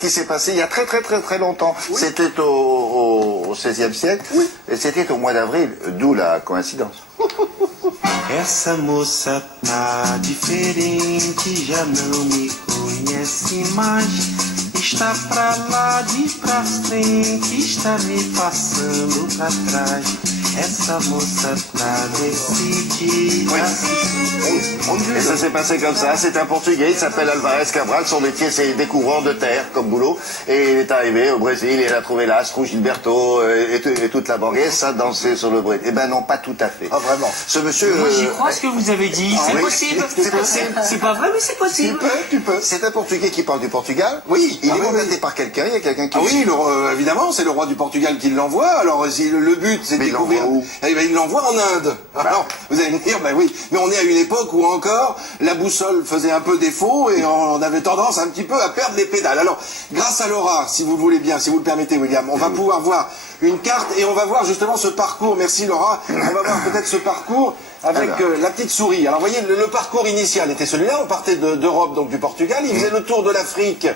Qui s'est passé il y a très longtemps. Oui. C'était au XVIe siècle, oui. Et c'était au mois d'avril, d'où la coïncidence. Essa moça tá diferente, já não me conhece mais. Está pra lá de pra frente, está me passando pra trás. Essa moça tá decidida. Et ça s'est passé comme ça. C'est un Portugais, il s'appelle Alvarez Cabral. Son métier, c'est découvreur de terre, comme boulot. Et il est arrivé au Brésil, et il a trouvé l'Astro, Gilberto et toute la banque. Et ça dansait sur le Brésil. Eh ben non, pas tout à fait. Ah, vraiment? Ce monsieur... Moi, j'y crois ce que vous avez dit. C'est oui, possible. C'est possible. C'est pas vrai, mais c'est possible. Tu peux. C'est un Portugais qui parle du Portugal. Oui. Il est mandaté par quelqu'un. Il y a quelqu'un qui... Ah oui, évidemment, c'est le roi du Portugal qui l'envoie. Alors, le but, c'est de découvrir... Eh ben, il l'envoie en Inde. Alors, vous allez me dire, ben oui, mais on est à une époque où encore la boussole faisait un peu défaut et on avait tendance un petit peu à perdre les pédales. Alors, grâce à Laura, si vous le voulez bien, si vous le permettez, William, on va pouvoir voir une carte et on va voir justement ce parcours. Merci Laura. On va voir peut-être ce parcours avec la petite souris. Alors, vous voyez, le parcours initial était celui-là. On partait d'Europe, donc du Portugal. Il faisait le tour de l'Afrique.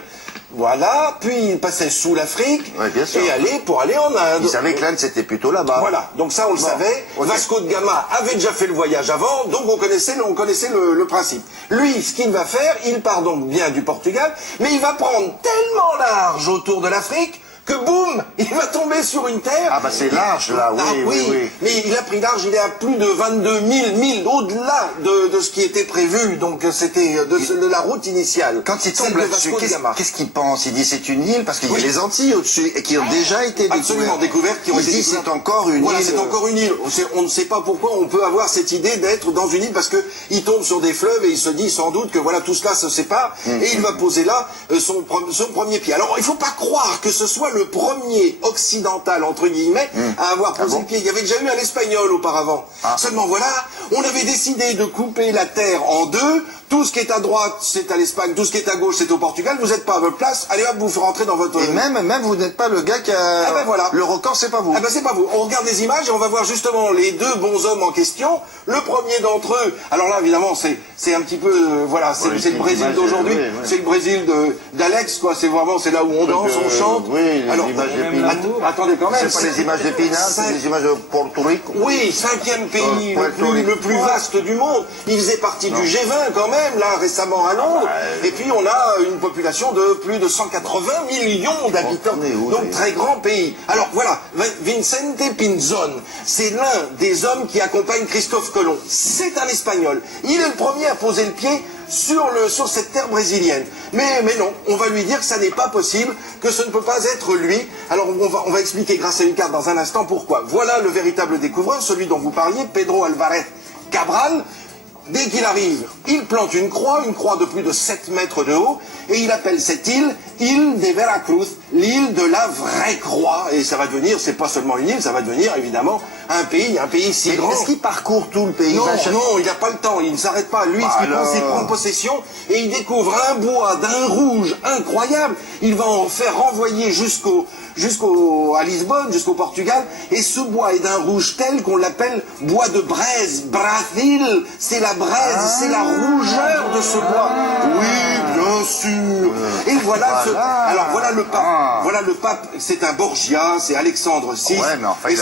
Voilà, puis il passait sous l'Afrique et allait pour aller en Inde. Il savait que l'Inde c'était plutôt là-bas. Voilà, donc ça on le savait. Okay. Vasco de Gama avait déjà fait le voyage avant, donc on connaissait le principe. Lui, ce qu'il va faire, il part donc bien du Portugal, mais il va prendre tellement large autour de l'Afrique que boum, il va tomber sur une terre. Ah bah c'est large là, oui. Mais il a pris large, il est à plus de 22 000 milles au-delà de ce qui était prévu, donc c'était de la route initiale. Quand il tombe là-dessus, qu'est-ce qu'il pense? Il dit c'est une île, parce qu'il y a les Antilles au-dessus, et qui ont déjà été découvertes. Il dit c'est encore une île. Voilà, c'est encore une île. On ne sait pas pourquoi on peut avoir cette idée d'être dans une île, parce que il tombe sur des fleuves et il se dit sans doute que voilà, tout cela se sépare, et il va poser là son premier pied. Alors il ne faut pas croire que ce soit le premier occidental, entre guillemets, à avoir posé le pied. Il y avait déjà eu un Espagnol auparavant. Seulement voilà, on avait décidé de couper la terre en deux. Tout ce qui est à droite, c'est à l'Espagne. Tout ce qui est à gauche, c'est au Portugal. Vous n'êtes pas à votre place. Allez hop, vous rentrez dans votre... Et même vous n'êtes pas le gars qui a... Ah ben voilà. Le record, c'est pas vous. Ah ben c'est pas vous. On regarde les images et on va voir justement les deux bons hommes en question. Le premier d'entre eux, alors là, évidemment, c'est un petit peu... voilà, c'est le Brésil d'aujourd'hui. Oui. C'est le Brésil d'Alex, quoi. C'est vraiment, c'est là où on danse, on chante. Oui, les images d'Épinal. Attendez quand même. C'est pas les images d'Épinal, c'est les images de Porto Rico. Oui, 5e pays le plus vaste du monde. Il faisait partie du G20 quand même, là, récemment à Londres, et puis on a une population de plus de 180 millions d'habitants, donc très grand pays. Alors voilà, Vicente Pinzón, c'est l'un des hommes qui accompagne Christophe Colomb. C'est un Espagnol. Il est le premier à poser le pied sur cette terre brésilienne. Mais non, on va lui dire que ça n'est pas possible, que ce ne peut pas être lui. Alors on va expliquer grâce à une carte dans un instant pourquoi. Voilà le véritable découvreur, celui dont vous parliez, Pedro Alvarez Cabral. Dès qu'il arrive, il plante une croix de plus de 7 mètres de haut, et il appelle cette île, île de Veracruz, l'île de la vraie croix. Et ça va devenir, c'est pas seulement une île, ça va devenir évidemment un pays si grand. Est-ce qu'il parcourt tout le pays? Non, il n'a pas le temps, il ne s'arrête pas. Lui, ce qu'il pense, il prend possession, et il découvre un bois d'un rouge incroyable. Il va en faire renvoyer à Lisbonne, jusqu'au Portugal, et ce bois est d'un rouge tel qu'on l'appelle bois de braise, Brasil, c'est la braise, c'est la rougeur de ce bois. Oui, bien sûr. Et voilà voilà le pape, c'est un Borgia, c'est Alexandre VI, mais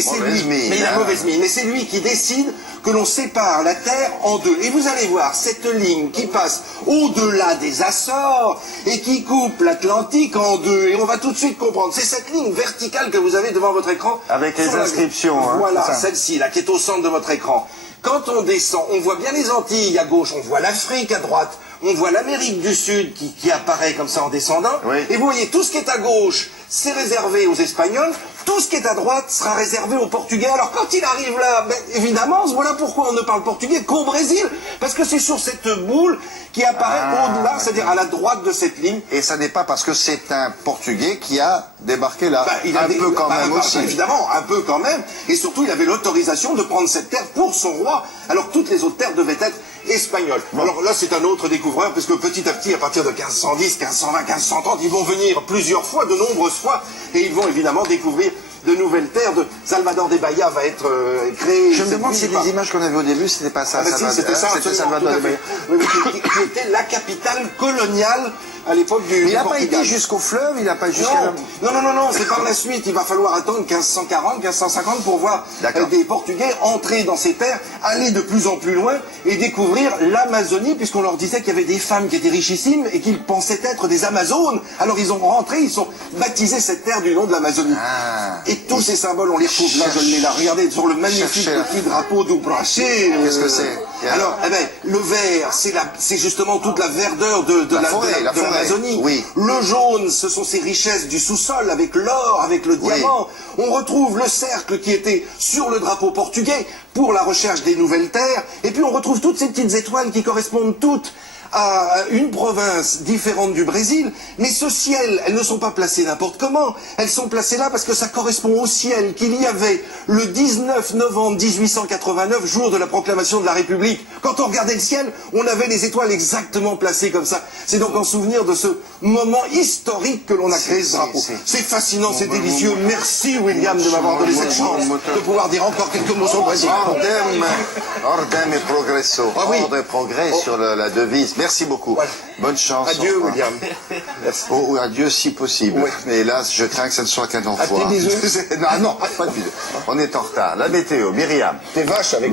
c'est lui, mais il a mauvaise mine, mais c'est lui qui décide que l'on sépare la terre en deux. Et vous allez voir cette ligne qui passe au-delà des Açores et qui coupe l'Atlantique en deux. Et on va tout de suite comprendre. C'est cette ligne verticale que vous avez devant votre écran. Avec les inscriptions. Voilà, celle-ci, là, qui est au centre de votre écran. Quand on descend, on voit bien les Antilles à gauche, on voit l'Afrique à droite, on voit l'Amérique du Sud qui apparaît comme ça en descendant. Oui. Et vous voyez, tout ce qui est à gauche, c'est réservé aux Espagnols. Tout ce qui est à droite sera réservé aux Portugais. Alors quand il arrive là, évidemment, voilà pourquoi on ne parle portugais qu'au Brésil. Parce que c'est sur cette boule qui apparaît au-delà, c'est-à-dire à la droite de cette ligne. Et ça n'est pas parce que c'est un Portugais qui a débarqué là. Évidemment, un peu quand même. Et surtout, il avait l'autorisation de prendre cette terre pour son roi. Alors toutes les autres terres devaient être espagnoles. Bon. Alors là, c'est un autre découvreur, parce que petit à petit, à partir de 1510, 1520, 1530, ils vont venir plusieurs fois, de nombreuses fois, et ils vont évidemment découvrir de nouvelles terres. De Salvador de Bahia va être créé. Je me demande si les images qu'on avait au début, c'était pas ça. Ah bah si, c'était ça, c'était absolument, Salvador tout à de Bahia. fait. Oui, qui était la capitale coloniale à l'époque du Il n'a pas Portugal. été jusqu'au fleuve, il n'a pas jusqu'à... Non, c'est par la suite. Il va falloir attendre 1540, 1550 pour voir des Portugais entrer dans ces terres, aller de plus en plus loin et découvrir l'Amazonie, puisqu'on leur disait qu'il y avait des femmes qui étaient richissimes et qu'ils pensaient être des Amazones. Alors ils ont rentré, ils ont baptisé cette terre du nom de l'Amazonie. Et tous ces symboles, on les retrouve là, je l'ai là. Regardez, sur le magnifique petit drapeau du Brasil. Qu'est-ce que c'est? Alors, le vert, c'est justement toute la verdeur de l'Amazonie. Oui. Le jaune, ce sont ces richesses du sous-sol, avec l'or, avec le diamant. On retrouve le cercle qui était sur le drapeau portugais pour la recherche des nouvelles terres. Et puis on retrouve toutes ces petites étoiles qui correspondent toutes à une province différente du Brésil, mais ce ciel, elles ne sont pas placées n'importe comment, elles sont placées là parce que ça correspond au ciel qu'il y avait le 19 novembre 1889, jour de la proclamation de la République. Quand on regardait le ciel, on avait les étoiles exactement placées comme ça. C'est donc en souvenir de ce moment historique que l'on a créé ce drapeau. C'est fascinant, c'est délicieux. Merci William de m'avoir donné cette chance de pouvoir dire encore quelques mots sur le Brésil. Ordem et progresso. Ordre et progrès sur la devise. Merci beaucoup. Voilà. Bonne chance. Adieu, William. Merci. Oh, adieu si possible. Oui. Mais hélas, je crains que ce ne soit qu'un enfoiré. des bisous. Non, pas de bisous. On est en retard. La météo, Myriam. T'es vache avec